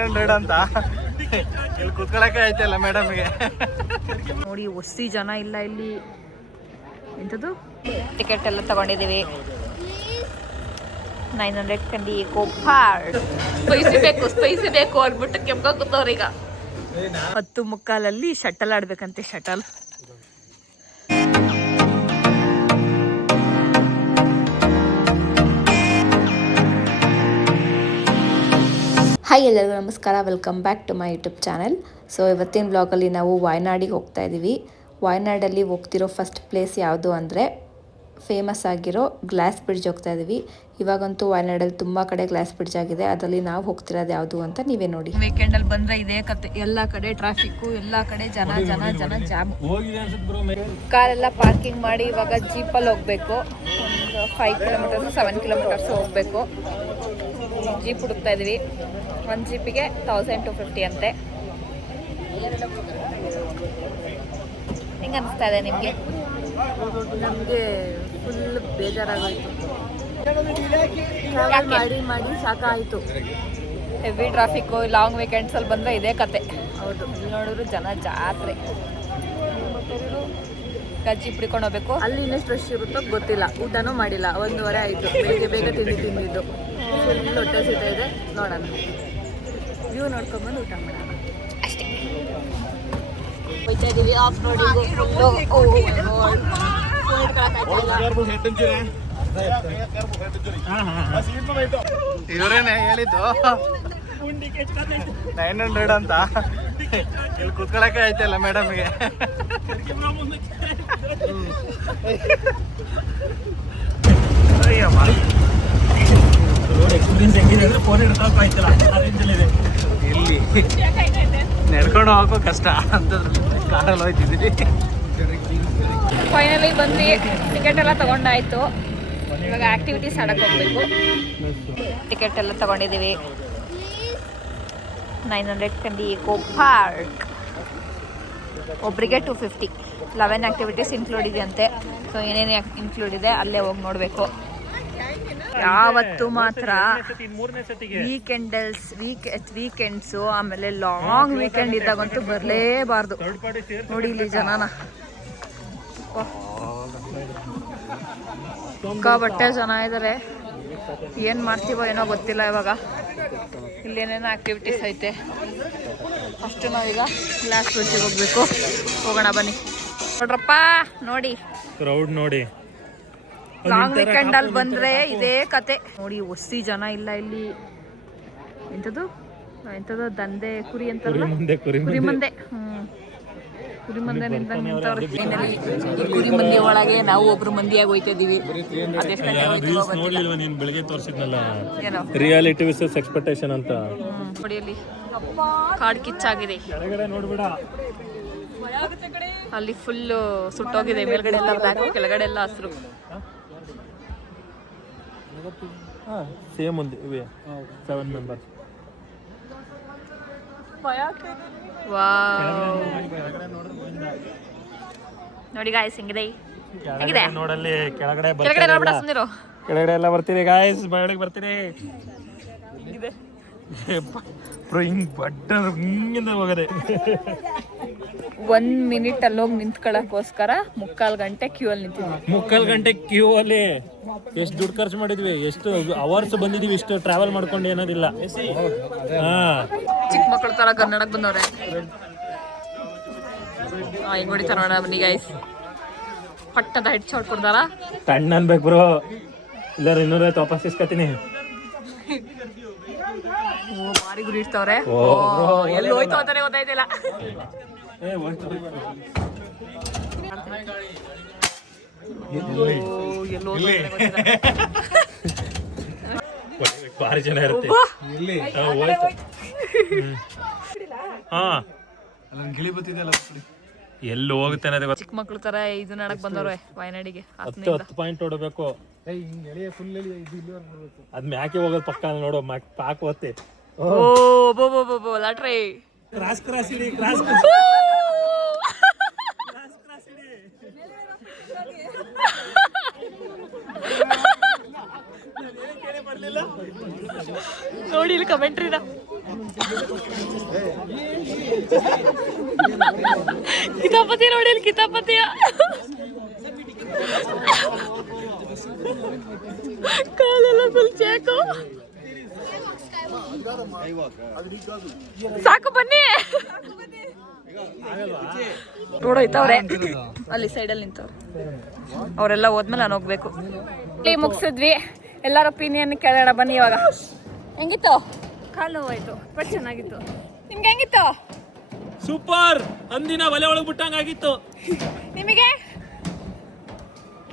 900 ಅಂತ ಇಲ್ಲಿ ಕುತ್ಕೊಳಕ್ಕೆ ಆಯ್ತಲ್ಲ ಮೇಡಮ್ಗೆ. ನೋಡಿ ಒಸ್ತಿ ಜನ ಇಲ್ಲ ಇಲ್ಲಿ. ಎಂಥದ್ದು ಟಿಕೆಟ್ ಎಲ್ಲ ತಗೊಂಡಿದ್ದೀವಿ. 900 ಕಂಡಿ ಕೋಪಾರ್ ಸ್ಪೈಸಿ ಬೇಕು ಅಂದ್ಬಿಟ್ಟು ಕೆಂಪ ಕೂತವ್ರೀಗ. 10:15 ಶಟಲ್ ಆಡ್ಬೇಕಂತೆ. ಶಟಲ್ ಹಾಯ್ ಎಲ್ಲರಿಗೂ ನಮಸ್ಕಾರ, welcome back to my YouTube channel. So ಇವತ್ತಿನ ಬ್ಲಾಗಲ್ಲಿ ನಾವು ವಾಯನಾಡಿಗೆ ಹೋಗ್ತಾ ಇದ್ದೀವಿ. ವಾಯನಾಡಲ್ಲಿ ಹೋಗ್ತಿರೋ ಫಸ್ಟ್ ಪ್ಲೇಸ್ ಯಾವುದು ಅಂದರೆ ಫೇಮಸ್ ಆಗಿರೋ ಗ್ಲಾಸ್ ಬ್ರಿಡ್ಜ್ ಹೋಗ್ತಾ ಇದ್ದೀವಿ. ಇವಾಗಂತೂ ವಾಯನಾಡಲ್ಲಿ ತುಂಬ ಕಡೆ ಗ್ಲಾಸ್ ಬ್ರಿಡ್ಜ್ ಆಗಿದೆ. ಅದರಲ್ಲಿ ನಾವು ಹೋಗ್ತಿರೋದು ಯಾವುದು ಅಂತ ನೀವೇ ನೋಡಿ. ವೀಕೆಂಡಲ್ಲಿ ಬಂದರೆ ಇದೇ ಕತೆ. ಎಲ್ಲ ಕಡೆ ಟ್ರಾಫಿಕ್ಕು, ಎಲ್ಲ ಕಡೆ ಜನ ಜನ ಜನ ಜಾಮ್. ಕಾರೆಲ್ಲ ಪಾರ್ಕಿಂಗ್ ಮಾಡಿ ಇವಾಗ ಜೀಪಲ್ಲಿ ಹೋಗಬೇಕು. ಒಂದು 5 ಕಿಲೋಮೀಟರ್ಸು 7 ಕಿಲೋಮೀಟರ್ಸು ಹೋಗಬೇಕು. ಜೀಪ್ ಹುಡುಕ್ತಾ ಇದ್ದೀವಿ. ಒಂದು ಜೀಪಿಗೆ 1250 ಅಂತೆ. ಹೆಂಗೆ ಅನಿಸ್ತಾ ಇದೆ ನಿಮಗೆ? ನಮಗೆ ಫುಲ್ ಬೇಜಾರಾಗೋಯ್ತು. ಮಾಡಿ ಸಾಕಾಯಿತು. ಹೆವಿ ಟ್ರಾಫಿಕ್ಕು, ಲಾಂಗ್ ವೀಕೆಂಡ್ಸಲ್ಲಿ ಬಂದರೆ ಇದೇ ಕತೆ. ಹೌದು, ಇಲ್ಲಿ ನೋಡಿದ್ರು ಜನ ಜಾತ್ರೆ. ಜೀಪ್ ಹಿಡ್ಕೊಂಡು ಹೋಗ್ಬೇಕು. ಅಲ್ಲಿ ಇನ್ನೆಷ್ಟು ರಶ್ ಇರುತ್ತೋ ಗೊತ್ತಿಲ್ಲ. ಊಟನೂ ಮಾಡಿಲ್ಲ, 1:15 ಆಯಿತು. ಬೇಗ ಬೇಗ ತಿಂದಿದ್ದು ಫುಲ್ ಹೊಟ್ಟೆ ಸಿಗ್ತಾ ಇದೆ. ನೋಡೋಣ, ವ್ಯೂ ನೋಡ್ಕೊಂಡ್ಬಂದು ಊಟ ಮಾಡೋಣ ಅಷ್ಟೇ. ಹೋಗ್ತಾ ಇದ್ದೀವಿ ಆಫ್ ರೋಡಿಂಗು. ಇವರೇನೆ ಹೇಳಿದ್ದು 900 ಅಂತ ಇಲ್ಲಿ ಕುತ್ಕೊಳಕ್ಕೆ ಆಯ್ತಲ್ಲ ಮೇಡಮ್ಗೆ. ಇಲ್ಲಿ ನಡ್ಕೊಂಡು ಹೋಗೋ ಕಷ್ಟ ಅಂತದ್ರಲ್ಲಿ ಕಾರಲ್ಲಿ ಹೋಯ್ತಿದ್ದೀವಿ. ಫೈನಲಿ ಬಂದು ಟಿಕೆಟ್ ಎಲ್ಲ ತಗೊಂಡಾಯ್ತು. ಇವಾಗ ಆಕ್ಟಿವಿಟೀಸ್ ಆಡಕ್ಕೆ ಹೋಗ್ಬೇಕು. ಟಿಕೆಟ್ ಎಲ್ಲ ತಗೊಂಡಿದ್ದೀವಿ. 900 ಕಂಡಿ ಇಕೋ ಪಾರ್ಕ್. ಒಬ್ಬರಿಗೆ 250. 11 ಆಕ್ಟಿವಿಟೀಸ್ ಇನ್ಕ್ಲೂಡ್ ಇದೆಯಂತೆ. ಸೊ ಏನೇನು ಇನ್ಕ್ಲೂಡ್ ಇದೆ ಅಲ್ಲೇ ಹೋಗಿ ನೋಡಬೇಕು. ಯಾವತ್ತು ಮಾತ್ರ ವೀಕೆಂಡ್ಸು ಆಮೇಲೆ ಲಾಂಗ್ ವೀಕೆಂಡ್ ಇದ್ದಾಗಂತೂ ಬರಲೇಬಾರ್ದು. ನೋಡಿ ಇಲ್ಲಿ ಜನನ ಬಟ್ಟೆ ಜನ ಇದ್ದಾರೆ. ಏನು ಮಾಡ್ತೀವೋ ಏನೋ ಗೊತ್ತಿಲ್ಲ. ಇವಾಗ ಇಲ್ಲೇನೇನೋ ಆಕ್ಟಿವಿಟೀಸ್ ಐತೆ. ಅಷ್ಟು ನಾವೀಗ ಗ್ಲಾಸ್ ಬ್ರಿಡ್ಜಿಗೆ ಹೋಗ್ಬೇಕು. ಹೋಗೋಣ ಬನ್ನಿ. ನೋಡ್ರಪ್ಪ, ನೋಡಿ ಕ್ರೌಡ್ ನೋಡಿ. ಲಾಂಗ್ ವೀಕೆಂಡ್ ಅಲ್ಲಿ ಬಂದ್ರೆ ಇದೇ ಕತೆ. ನೋಡಿ ಒಸ್ತಿ ಜನ ಇಲ್ಲ ಇಲ್ಲಿ. ಎಂಥದ್ದು ದಂಧೆ ಕುರಿ ಅಂತಾರಲ್ಲ, ಕುರಿ ಮಂದೆ. ಕುರಿ ಮಂದೆ ನಿಂತವ್ರೆ. ಕುರಿ ಮಂದಿ ಒಳಗೆ ನಾವು ಒಬ್ರು ಮಂದಿಯಾಗಿ ಹೋಯ್ತಾ ಇದೀವಿ. ಬೆಳಿಗ್ಗೆ ತೋರಿಸಿದ್ನಲ್ಲ ಏನೋ ರಿಯಾಲಿಟಿ ವಿಸಸ್ ಎಕ್ಸ್ಪೆಕ್ಟೇಷನ್ ಅಂತ. ನೋಡಿ ಅಲ್ಲಿ ಕಾಡ್ ಕಿಚ್ಚಾಗಿದೆ. ಅಲ್ಲಿ ಫುಲ್ ಸುಟ್ಟೋಗಿದೆ. ಮೇಲ್ಗಡೆ ಎಲ್ಲ ಬ್ಲ್ಯಾಕ್, ಕೆಳಗಡೆ ಎಲ್ಲ ಹಸಿರು. ಸೇಮ್ ಒಂದು ಇವೆ 7 ಮೆಂಬರ್ಸ್. ನೋಡಿ ಗಾಯ್ಸ್ ಹೆಂಗಿದೆ. ನೋಡಲ್ಲಿ ಕೆಳಗಡೆ ನೋಡ್ಬಿಡ ಸುಂದಿರು. ಕೆಳಗಡೆ ಎಲ್ಲ ಬರ್ತೀರಿ ಗಾಯ್ಸ್, ಬೆಳಗ್ಗೆ ಬರ್ತೀರಿ. ಹಿಂಗಿಂದ ಹೋಗದೆ 1 ಮಿನಿಟ್ ಅಲ್ಲೋಗಿ ನಿಂತ್ಕೊಳ್ಳೋಕ್ಕೋಸ್ಕರ 3/4 ಗಂಟೆ ಕ್ಯೂ ಅಲ್ಲಿ ನಿಂತಿದ್ವಿ. 3/4 ಗಂಟೆ ಕ್ಯೂ ಅಲ್ಲಿ ಎಷ್ಟು ದುಡ್ಡು ಖರ್ಚು ಮಾಡಿದ್ವಿ, ಎಷ್ಟು ಅವರ್ಸ್ ಬಂದಿದೀವಿ. ಇಷ್ಟು ಟ್ರಾವೆಲ್ ಮಾಡ್ಕೊಂಡು ಏನೋದಿಲ್ಲ. ಚಿಕ್ಕ ಮಕ್ಕಳ ತರ ಕನ್ನಡಕ್ಕೆ ಬಂದವ್ರೆ. ಹಿಂಗ್ ಹೊಡಿತಾರ ನೋಡ ಬನ್ನಿ ಗೈಸ್. ಪಟ್ಟದ ಹೆಡ್ ಶಾಟ್ ಕೊಡ್ತಾರ. ಕಣ್ಣು ಅನ್ಬೇಕು ಬ್ರೋ, ಇಲ್ಲ 200 ವಾಪಸ್ ಇಸ್ಕತೀನಿ. ಭಾರಿ ಗುರಿ ಇಡ್ತಾವ್ರೆ. ಎಲ್ಲಿ ಹೋಯ್ತು ಅಂತಾನೆ ಗೊತ್ತಾಯ್ತಿಲ್ಲ. ಭಾರಿ ಜನ ಇರುತ್ತೆ. ಎಲ್ಲಿ ಹೋಗುತ್ತೆ ಅನ್ನೋದು. ಚಿಕ್ಕ ಮಕ್ಳು ತರ ಇದು ನಡಕ್ ಬಂದವ್ರೆ ವಾಯನಾಡಿಗೆ. 10 ಪಾಯಿಂಟ್ ಹೊಡಬೇಕು. ಅದ್ ಮ್ಯಾಕೆ ಹೋಗೋದು ಪಕ್ಕ ನೋಡು. ಪಾಕ್ ಹೋಗುತ್ತೆ. ಲಾಟ್ರಿ ಕ್ರಾಸ್ ಇಡಿ. ನೋಡಿ ಇಲ್ಲಿ ಕಮೆಂಟ್ರಿನ ಕಿತಾಪತಿ ನೋಡಿ ಇಲ್ಲಿ ಕಿತಾಪತಿಯ ಕಾಲೆಲ್ಲ ಫುಲ್ ಚಾಕು. ಸಾಕು ಬನ್ನಿ. ನೋಡೋಯ್ತವ್ರೆ ಅಲ್ಲಿ ಸೈಡಲ್ಲಿ ನಿಂತವ್ರೆ. ಅವರೆಲ್ಲ ಹೋದ್ಮೇಲೆ ನಾನು ಹೋಗ್ಬೇಕು. ಇಲ್ಲಿ ಮುಗಿಸಿದ್ವಿ. ಎಲ್ಲರ ಒಪಿನಿಯನ್ ಕೇಳೋಣ ಬನ್ನಿ. ಇವಾಗ ಹೆಂಗಿತ್ತು? ಕಾಲು ನೋವಾಯ್ತು ಬಟ್ ಚೆನ್ನಾಗಿತ್ತು. ನಿಮ್ಗೆ ಹೆಂಗಿತ್ತು? ಸೂಪರ್. ಅಂದಿನ ಒಲೆ ಒಳಗೆ ಬಿಟ್ಟಂಗಾಗಿತ್ತು. ನಿಮಗೆ?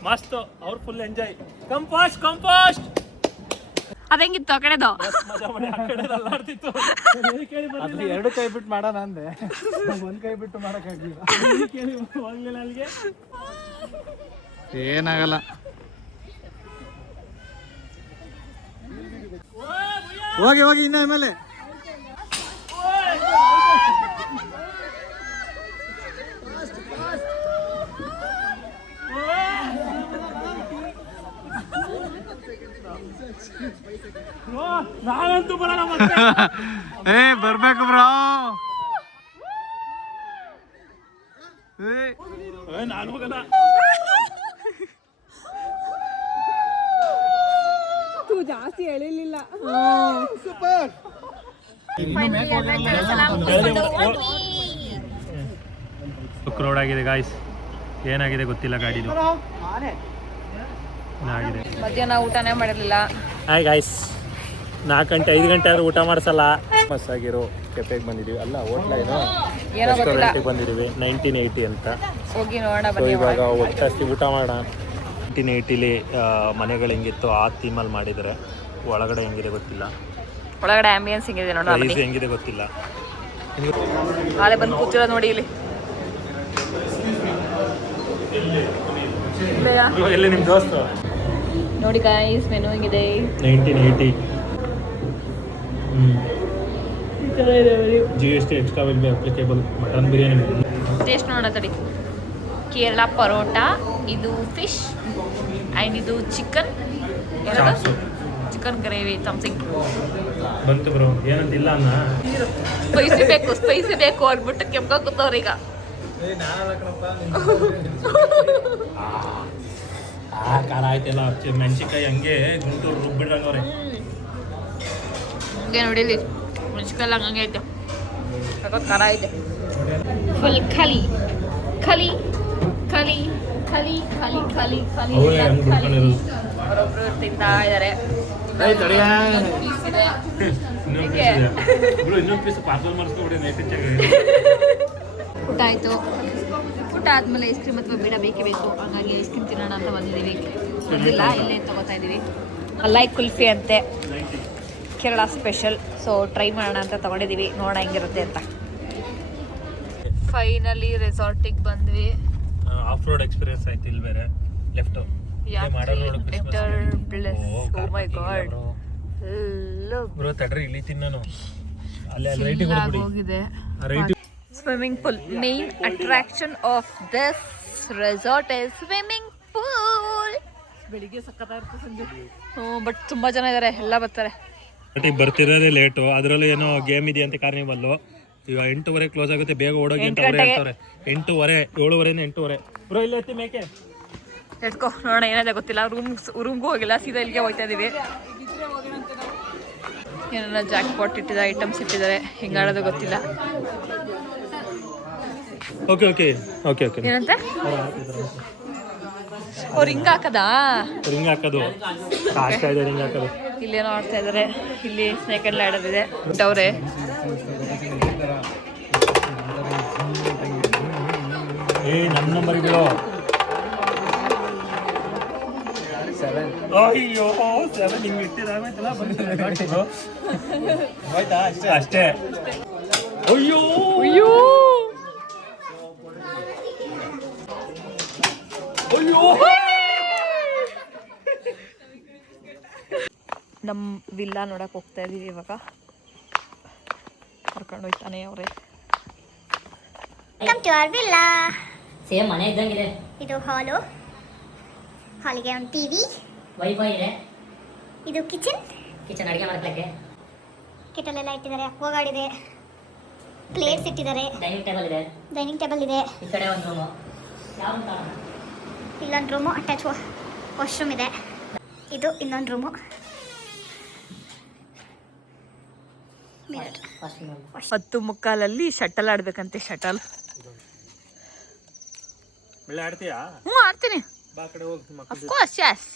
ಮಸ್ತ್. ಅವ್ರು ಫುಲ್ ಎಂಜಾಯ್. ಕಂಪಾಸ್ಟ್ ಕಂಪಾಸ್ಟ್. ಅದಂಗಿತ್ತು ಆ ಕಡೆದು? ಮಜಾ ಮಾಡಿ ಆ ಕಡೆ ಅಲ್ಲಾಡ್ತಿತ್ತು. ಅದು ಎರಡು ಕೈ ಬಿಟ್ಟು ಮಾಡೋಣ ಅಂದೆ, ಒಂದ್ ಕೈ ಬಿಟ್ಟು ಮಾಡಕ್ಕಾಗ್ಲಿಲ್ಲ. ಹೋಗ್ಲಿಲ್ಲ ಅಲ್ಲಿಗೆ. ಏನಾಗಲ್ಲ. ಹೋಗಿ ಹೋಗಿ ಇನ್ನ ಮೇಲೆ. ನಾನಂತೂ ಬರಲ್ಲ ಮತ್ತೆ. ಬರ್ಬೇಕು ಬ್ರೋ. ನಾನು ಹೋಗಲ್ಲ. ಜಾಸ್ತಿ ಎಳಿಲಿಲ್ಲ. ಸೂಪರ್. ಕ್ರೌಡ್ ಆಗಿದೆ ಗಾಯ್ಸ್. ಏನಾಗಿದೆ ಗೊತ್ತಿಲ್ಲ ಗಾಡಿದು. ಏನಾಗಿದೆ? ಮಧ್ಯಾಹ್ನ ಊಟನೇ ಮಾಡಿರ್ಲಿಲ್ಲ. Hi guys. 4 ಗಂಟೆ 5 ಗಂಟೆ ಆದ್ರೂ ಊಟ ಮಾಡಿಸಲ್ಲ. ಫೇಮಸ್ ಆಗಿರೋ ಕೆಫೆಗೆ ಬಂದಿದ್ದೀವಿ. ಅಲ್ಲ ಹೋಟ್ಲ ಏನೋ ರೆಸ್ಟೋರೆಂಟಿಗೆ ಬಂದಿದ್ದೀವಿ. 1980 ಅಂತ. ಹೋಗಿ ನೋಡೋಣ ಸೊ ಬನ್ನಿ. ಇವಾಗ ಒಟ್ಟಾಸ್ತಿ ಊಟ ಮಾಡೋಣ. 1980 ಮನೆಗಳು ಹೆಂಗಿತ್ತು ಆ ಥೀಮಲ್ಲಿ ಮಾಡಿದರೆ. ಒಳಗಡೆ ಹೆಂಗಿದೆ ಗೊತ್ತಿಲ್ಲ. ಒಳಗಡೆ ಆಂಬಿಯನ್ಸ್ ಹೆಂಗಿದೆ ನೋಡೋಣ ಬನ್ನಿ. ಪ್ರೈಸ್ ಹೆಂಗಿದೆ ಗೊತ್ತಿಲ್ಲ. ನಾಳೆ ಬಂದು ಕೂತಿರೋದು ನೋಡಿ ಇಲ್ಲಿ. ಎಲ್ಲಿ ನಿಮ್ಮ ದೋಸ್ತು? ನೋಡಿ ಗಾಯ್ಸ್ ಮೆನು ಹೆಂಗಿದೆ. 1980. GST extra will be applicable. Mutton biryani taste ನೋಡೋಣ ತಡಿ. ಕೇರಳ ಪರೋಟ, ಇದು ಫಿಶ್ ಆ್ಯಂಡ್ ಇದು chicken. Chops. Chicken gravy something ಬಂತು ಬ್ರೋ. ಏನಂತಿಲ್ಲ ಅನ್ನ. ಸ್ಪೈಸಿ ಬೇಕು ಅಂದ್ಬಿಟ್ಟು ಕೆಂಪ ಕೂತವ್ರು ಈಗ. ಖಾರ ಆಯ್ತಲ್ಲ. ಮೆಣಸಿನ್ಕಾಯಿ ಹಂಗೆ ಗುಂಟೂರು ರುಬ್ಬಿಡ್ರಂಗವ್ರೆ. ಹಂಗೆ ನೋಡಿ ಇಲ್ಲಿ ಮೆಣಸಿನ್ಕಾಯಿ ಹಂಗೆ ಐತೆ. ಖಾರ ಐತೆ ಫುಲ್. ಖಾಲಿ ಖಾಲಿ ಖಾಲಿ ಖಾಲಿ ಖಾಲಿ ಖಾಲಿ ಖಾಲಿ. ಅವರೇ ಹಂಗೆ ಬಿಡ್ಕೊಂಡಿರೋದು. ಅವರೊಬ್ರು ತಿಂತಾ ಇದ್ದಾರೆ. ಪೀಸ್ ಇದೆ. ಇನ್ನೊಂದು ಪೀಸ್ ಪಾರ್ಸಲ್ ಮಾಡಿಸ್ಕೊಬಿಡಿ. ಊಟ ಆಯಿತು. ಊಟ ಆದಮೇಲೆ ಐಸ್ ಕ್ರೀಮ್ ಅಥವಾ ಬೇಡ ಬೇಕೇ ಬೇಕು. ಹಾಗಾಗಿ ಐಸ್ ಕ್ರೀಮ್ ತಿನ್ನೋಣ ಅಂತ ಬಂದಿದ್ದೀವಿ. ಬಂದಿಲ್ಲ, ಇಲ್ಲೇ ತೊಗೋತಾ ಇದ್ದೀವಿ. ಮಲಾಯ್ ಕುಲ್ಫಿ ಅಂತೆ, ಕೇರಳ ಸ್ಪೆಷಲ್. ಸೊ ಟ್ರೈ ಮಾಡೋಣ ಅಂತ ತೊಗೊಂಡಿದ್ದೀವಿ. ನೋಡೋಣ ಹೆಂಗಿರುತ್ತೆ ಅಂತ. ಫೈನಲಿ ರೆಸಾರ್ಟಿಗೆ ಬಂದ್ವಿ. ಆಫ್ ರೋಡ್ ಎಕ್ಸ್ಪೀರಿಯನ್ಸ್ ಆಯ್ತು. ಇಲ್ಲಿ ಬೇರೆ ಲೆಫ್ಟ್ ಬ್ರೋ. ತಡ್ರಿ ಇಳಿತೀನಿ ನಾನು. ಅಲ್ಲಿ ರೈಟಿಗೆ ಹೊರಬಿಡಿ. ಹೋಗಿದೆ right. Swimming pool. Main attraction of this resort is swimming pool. ಬೆಳಿಗ್ಗೆ ಸಕ್ಕತ್ತಾಗಿರುತ್ತೆ ಸಂಜೆ. ಬಟ್ ತುಂಬಾ ಜನ ಇದ್ದಾರೆ, ಎಲ್ಲ ಬರ್ತಾರೆ. ಬರ್ತಿರೋದೇ ಲೇಟು. ಅದರಲ್ಲೂ ಏನೋ ಗೇಮ್ ಇದೆಯಂತೆ ಕಾರ್ನಿವಲ್ಲು. ಈಗ 8:30 ಕ್ಲೋಸ್ ಆಗುತ್ತೆ. ಬೇಗ ಓಡೋಗಿ ಅಂತ ಅವರೇ ಹೇಳ್ತಾರೆ. 8:30 7:30 8:30. ಬ್ರೋ ಇಲ್ಲಿ ಎತ್ತಿ ಮೇಕೆ ಎತ್ಕೋ ನೋಡೋಣ ಏನಾದ ಗೊತ್ತಿಲ್ಲ. ರೂಮ್ಗೂ ಹೋಗಿಲ್ಲ, ಸೀದಾ ಇಲ್ಲಿಗೆ ಹೋಗ್ತಾ ಇದೀವಿ. ಏನಾರ ಜಾಕ್ ಪಾಟ್ ಇಟ್ಟಿದ್ದಾರೆ, ಐಟಮ್ಸ್ ಇಟ್ಟಿದ್ದಾರೆ. ಹೆಂಗಾಡೋದು ಗೊತ್ತಿಲ್ಲ. Okay okay okay okay. ಏನಂತೆ ರಿಂಗ್ ಹಾಕದಾ? ರಿಂಗ್ ಹಾಕೋದು ಆಗ್ತಾ ಇದೆ. ರಿಂಗ್ ಹಾಕೋದು. ಇಲ್ಲೇನೋ ಆಡ್ತಾ ಇದಾರೆ. ಇಲ್ಲಿ ಸ್ನೇಕ್ ಅಂಡ್ ಲ್ಯಾಡರ್ ಇದೆ. ಅವ್ರೆ ನಮ್ಮ ನಂಬರ್ ಇದೆಯೋ? ಅಯ್ಯೋ 7 ಹಿಂಗೆ ಇಟ್ಟಿದ್ದಾಗೈತಲ್ಲ. ಆಯ್ತಾ? ಅಷ್ಟೇ. ಅಯ್ಯೋ ಅಯ್ಯೋ ಅಯ್ಯೋ. ನಮ್ಮ ವಿಲ್ಲಾ ನೋಡಕ್ ಹೋಗ್ತಾ ಇದೀವಿ ಇವಾಗ. ಕರ್ಕೊಂಡು ಹೋಯ್ತಾನೆ ಅವ್ರೆ. Welcome to our villa. Same ಮನೆ ಇದ್ದಂಗಿದೆ. ಇದು ಹಾಲು. ಹಾಲಿಗೆ ಒಂದು ಟಿವಿ, ವೈಫೈ ಇದೆ. ಇದು ಕಿಚನ್. ಕಿಚನ್ ಅಡಿಗೆ ಮಾಡ್ಲಿಕ್ಕೆ. ಕೆಟಲ್ ಎಲ್ಲ ಇಟ್ಟಿದ್ದಾರೆ. ಅಕ್ವಾಗಾರ್ಡ್ ಇದೆ. ಪ್ಲೇಟ್ಸ್ ಇಟ್ಟಿದ್ದಾರೆ, ಡೈನಿಂಗ್ ಟೇಬಲ್ ಇದೆ. ಡೈನಿಂಗ್ ಟೇಬಲ್ ಇದೆ, ಈ ಕಡೆ ಒಂದು ರೂಮು. ಯಾವ ಕಾರಣ? ಇಲ್ಲೊಂದು ರೂಮು, ಅಟ್ಯಾಚ್ ವಾಶ್ರೂಮ್ ಇದೆ, ಇದು ಇನ್ನೊಂದು room, mirror. First room. 10:15 shuttle ಆಡ್ಬೇಕಂತೆ. ಶಟಲ್ ಒಳ್ಳೆ ಆಡ್ತೀಯಾ? ಹ್ಞೂ ಆಡ್ತೀನಿ. ಬಾ ಕಡೆ ಹೋಗಿ ಅಫ್ಕೋರ್ಸ್, ಯಸ್.